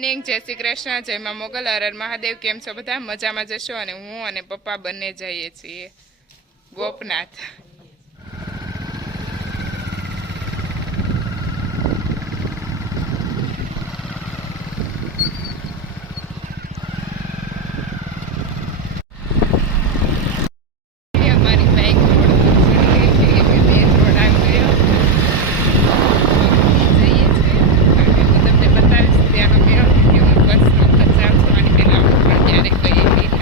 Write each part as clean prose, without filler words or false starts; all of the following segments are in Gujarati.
મોર્નિંગ, જય શ્રી કૃષ્ણ, જય માં મોગલ, હર હર મહાદેવ। કેમ છો બધા? મજામાં જશો? અને હું અને પપ્પા બંને જઈએ છીએ ગોપનાથ। અમારી બાઈક રોડ પર ચડી ગઈ છે, મેન રોડ આવી ગયો જઈએ છીએ અને હું તમને બતાવીશ ત્યાંનો મેળો કે હું બસ વખત જાઉં છું અને પહેલાં હું પણ ક્યારેક ગઈ નથી।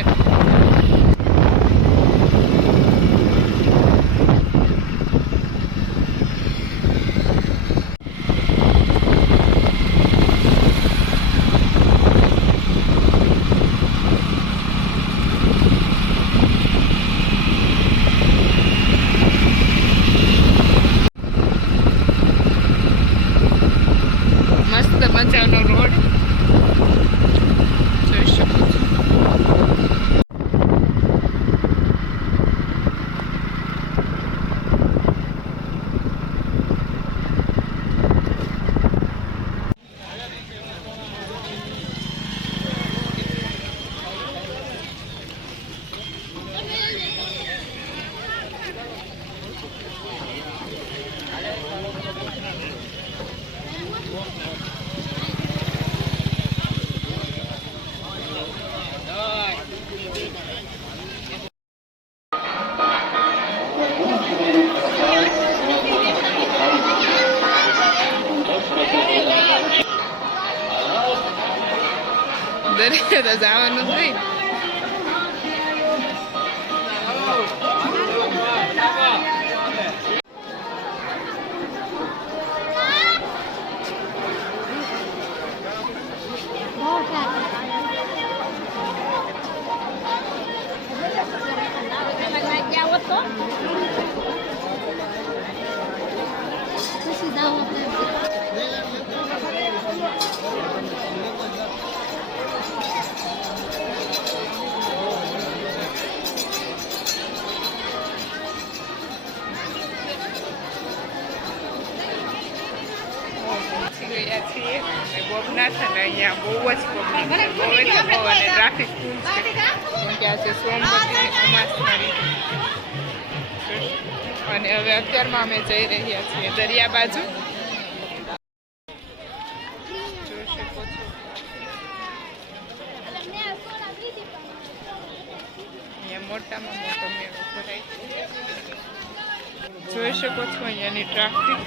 મસ્ત મજાનો રોડ જોઈ શકો છો। દરિયા તો જવાનું જ નહીં। ગયા છીએ ગોપનાથ અને અહીંયા બહુ જ પબ્લિક છે, બહુ એટલે બહુ, અને ટ્રાફિક ફૂલ છે કેમ કે આજે સોમવતી અમાસના લીધે। અને હવે અત્યારમાં અમે જઈ રહ્યા છીએ દરિયા બાજુ। જોઈ શકો છો અહીંયા મોટામાં મોટો મેળો ભરાય છે। જોઈ શકો છો અહીંયાની ટ્રાફિક।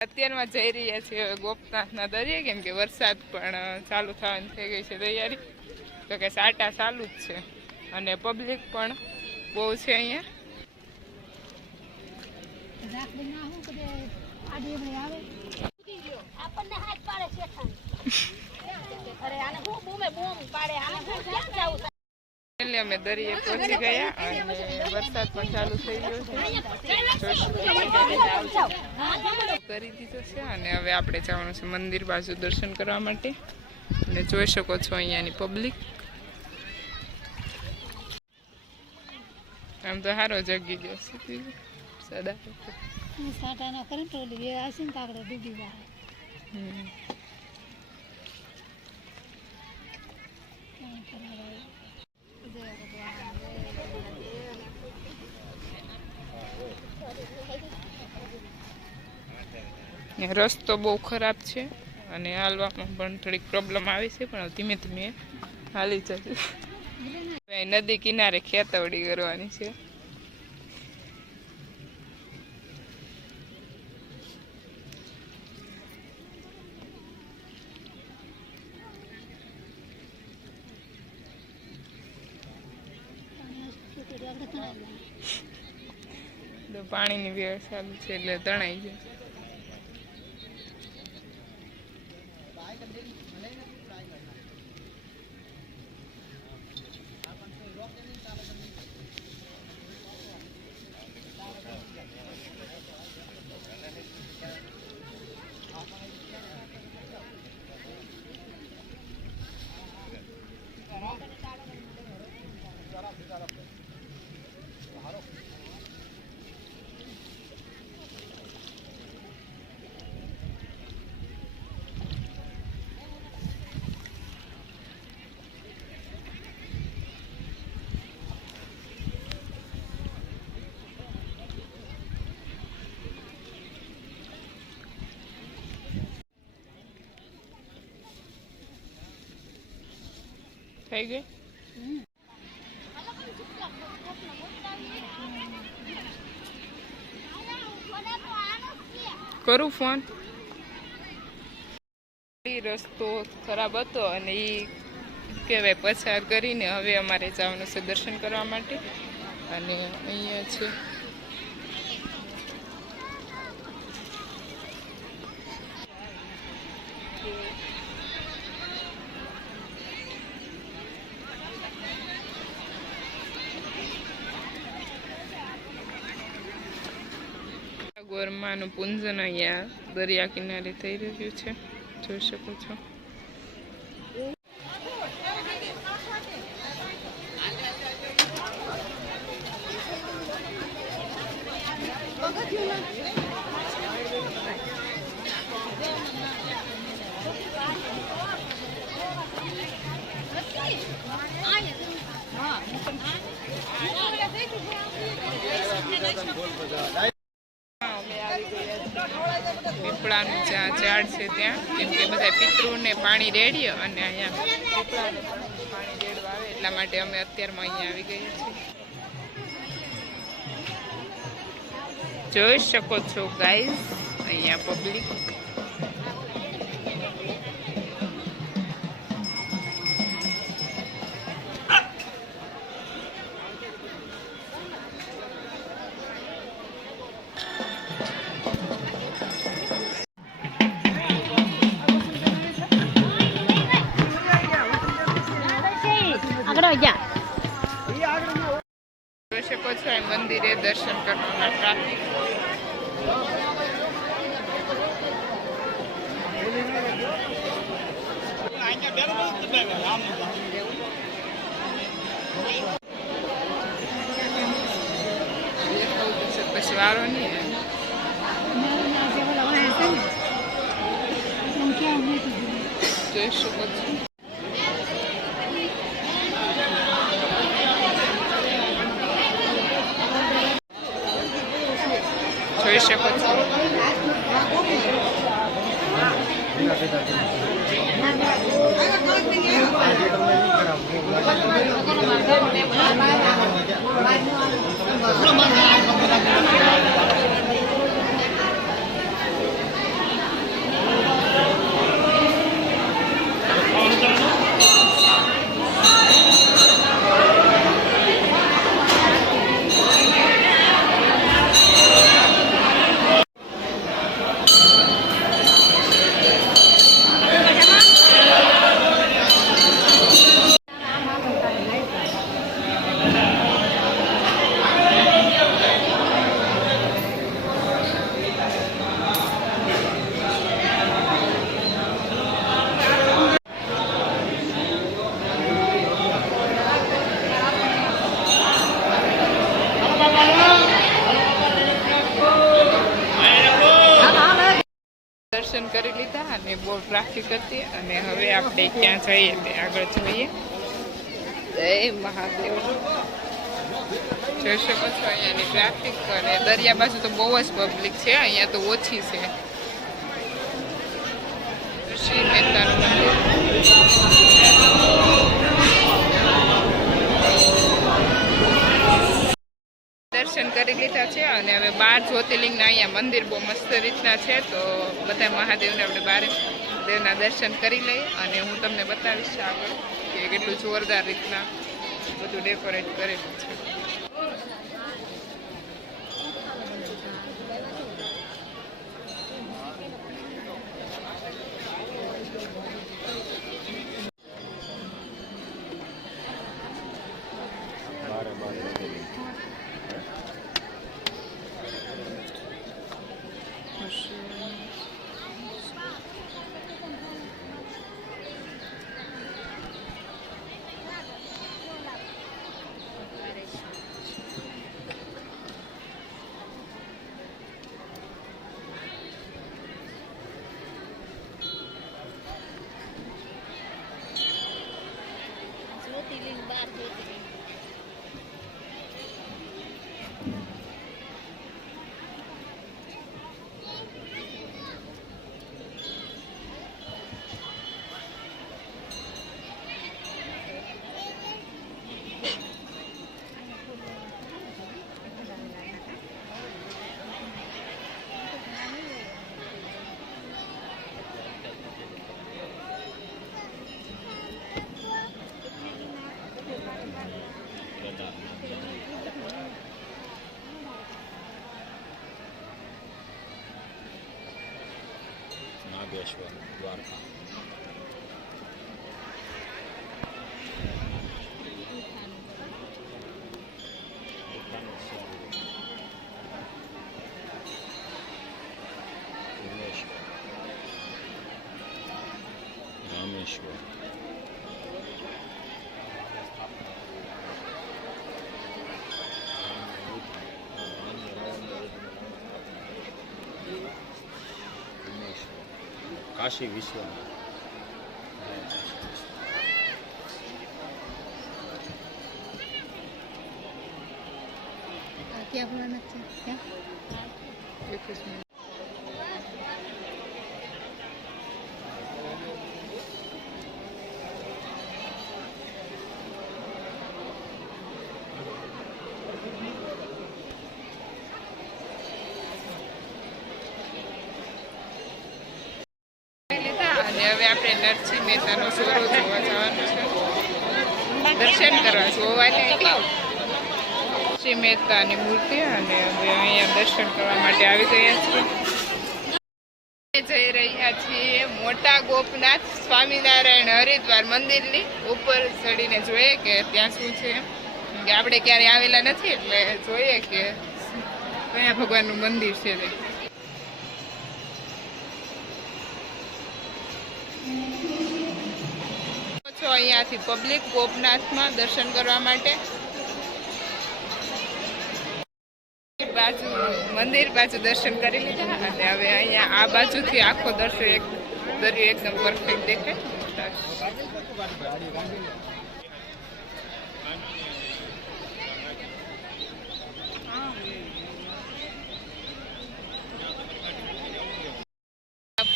અત્યારમાં જઈ રહ્યા છીએ હવે ગોપનાથના દરિયે, કેમ કે વરસાદ પણ ચાલુ થવાની થઈ ગઈ છે તૈયારી, તો કે સાટા ચાલુ જ છે અને પબ્લિક પણ બહુ છે અહીંયા। એટલે અમે દરિયે પહોંચી ગયા અને વરસાદ પણ ચાલુ થઈ ગયો છે, કરી દીધો છે અને હવે આપણે જવાનું છે મંદિર બાજુ દર્શન કરવા માટે। અને જોઈ શકો છો અહીંયાની પબ્લિક, આમ તો સારો જગી ગયો છે સદા સાટા ના કરે તો એ આશે ને કાકડે ડૂબી જાય। રસ્તો બહુ ખરાબ છે અને હાલવામાં પણ થોડીક પ્રોબ્લેમ આવી છે, પણ ધીમે ધીમે હાલી જશે। નદી કિનારે ખેતવડી કરવાની છે। તો પાણીની વ્યવસ્થા ચાલુ છે એટલે તણાઈ જાય. થઈ ગઈ. કરું ફોન. રસ્તો ખરાબ હતો અને એ કહેવાય પસાર કરીને હવે અમારે જવાનું છે દર્શન કરવા માટે. અને અહીંયા છે ગોરમાનું પૂંજન અહીંયા દરિયા કિનારે થઈ રહ્યું છે, જોઈ શકો છો. પીપળાનું જ્યાં ઝાડ છે ત્યાં, કેમ કે બધા પિતૃને પાણી રેડીએ અને અહીંયા પીપળાને પાણી રેડવા આવે એટલા માટે અમે અત્યારમાં અહીંયા આવી ગયા છીએ. જોઈ શકો છો ગાઈઝ અહીંયા પબ્લિક. જોઈ શકો છો એ મંદિરે દર્શન કરવાના ટ્રાફિક. પછી વારો નહીં. જોઈ શકો છો જોઈ શકો છો. દર્શન કરી લીધા અને બહુ ટ્રાફિક હતી અને હવે આપણે ક્યાં જઈએ તે આગળ જોઈએ. જય મહાદેવ. જોઈ શકો છો અહીંયાની ટ્રાફિક અને દરિયા બાજુ તો બહુ જ પબ્લિક છે, અહીંયા તો ઓછી છે. શ્રી મહેતાનું મંદિર. દર્શન કરી લીધા છે અને હવે 12 જ્યોતિર્લિંગના અહીંયા મંદિર બહુ મસ્ત રીતના છે, તો બધા મહાદેવને આપણે 12 દેવના દર્શન કરી લઈએ અને હું તમને બતાવીશ આગળ કે કેટલું જોરદાર રીતના બધું ડેકોરેટ કરેલું છે. નાગેશ્વર દ્વારકા. રામેશ્વર. કાશી વિશ્વનાથ. क्या बोलना क्या હવે આપણે નરસિંહ મહેતાનો સોરો જોવા જવાનું છે, દર્શન કરવા જોવાની નરસિંહ મહેતાની મૂર્તિ, અને હવે અહીંયા દર્શન કરવા માટે આવી ગયા છીએ. જઈ રહ્યા છીએ મોટા ગોપનાથ સ્વામિનારાયણ હરિદ્વાર મંદિરની ઉપર ચડીને જોઈએ કે ત્યાં શું છે, કે આપણે ક્યારે આવેલા નથી એટલે જોઈએ કે કયા ભગવાનનું મંદિર છે તે. અહીંયાથી પબ્લિક ગોપનાથમાં દર્શન કરવા માટે બાજુ મંદિર બાજુ દર્શન કરી લીધા, અને હવે અહીંયા આ બાજુથી આખો દરિયો એકદમ પરફેક્ટ દેખાય.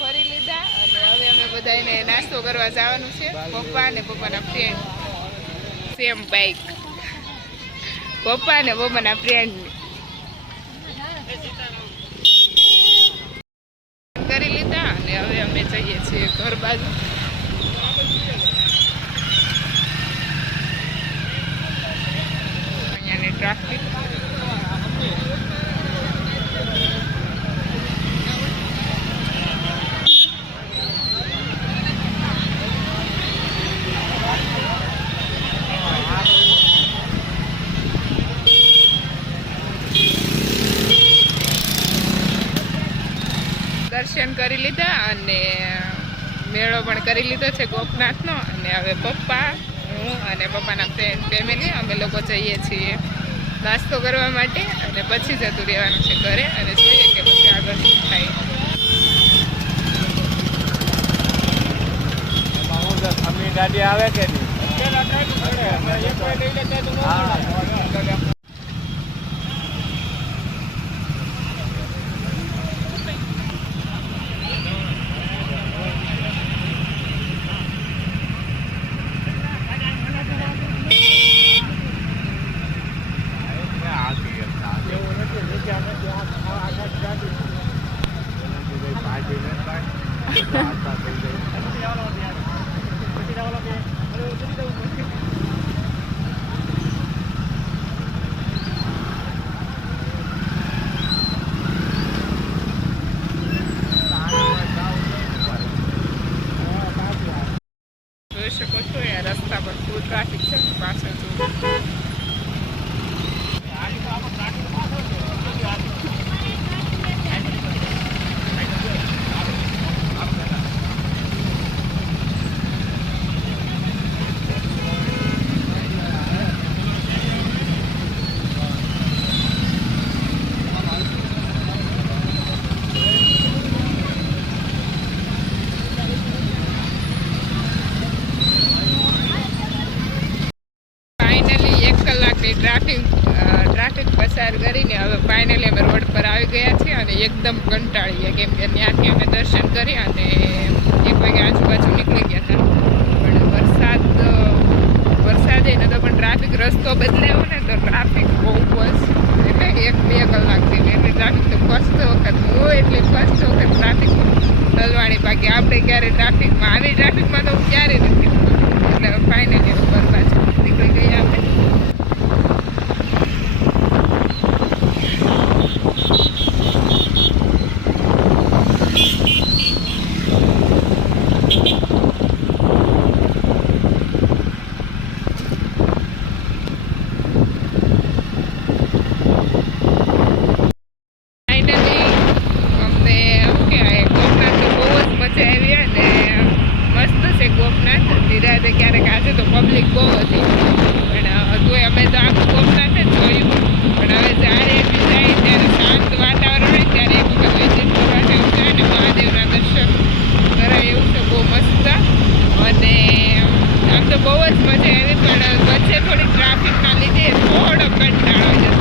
ફરી લીધા અને હવે અમે બધાને નાસ્તો કરવા જવાનું છે. પપ્પા અને પપ્પાના ફ્રેન્ડ સેમ બાઈક, પપ્પા અને પપ્પાના ફ્રેન્ડ કરી લીધા અને હવે અમે જઈએ છીએ ઘર બાજુ. અહીંયાની ટ્રાફિક દર્શન કરી લીધા અને મેળો પણ કરી લીધો છે ગોપનાથનો, અને હવે પપ્પા, હું અને પપ્પાના ફ્રેન્ડ ફેમિલી અમે લોકો જઈએ છીએ નાસ્તો કરવા માટે, અને પછી જતું રહેવાનું છે ઘરે, અને જોઈએ કે પછી આગળ શું થાય. ગાડી આવે કે નહીં? જોઈ શકો છો આ રસ્તા પર ફૂલ ટ્રાફિક છે પાછળ. બધી ટ્રાફિક પસાર કરીને હવે ફાઇનલી અમે રોડ પર આવી ગયા છીએ અને એકદમ કંટાળી ગયા કેમ કે ત્યાંથી અમે દર્શન કરી અને 1 વાગે આજુબાજુ નીકળી ગયા હતા પણ વરસાદે નતો પણ ટ્રાફિક રસ્તો બદલાયો ને તો ટ્રાફિક બહુ બસ એટલે 1-2 કલાક થઈ ગઈ એટલે ટ્રાફિક તો ફર્સ્ટ વખત હું એટલી ફર્સ્ટ વખત ટ્રાફિક ચલવાણી બાકી આપણે ક્યારે ટ્રાફિકમાં આવી ટ્રાફિકમાં તો ક્યારે નથી એટલે ફાઇનલી ઉપર પાછું નીકળી ગયા આપણે ધીરે ક્યારેક આજે તો પબ્લિક બહુ હતી પણ તોય અમે તો આખું ગોપનાથ જ જોયું પણ હવે જ્યારે જાય ત્યારે શાંત વાતાવરણ હોય ત્યારે એક વખત વિઝિટ કરવા જેવું છે ને મહાદેવના દર્શન કરાય એવું છે બહુ મસ્ત અને આમ તો બહુ જ મજા આવી પણ વચ્ચે થોડી ટ્રાફિકના લીધે થોડો કંટાળો જતો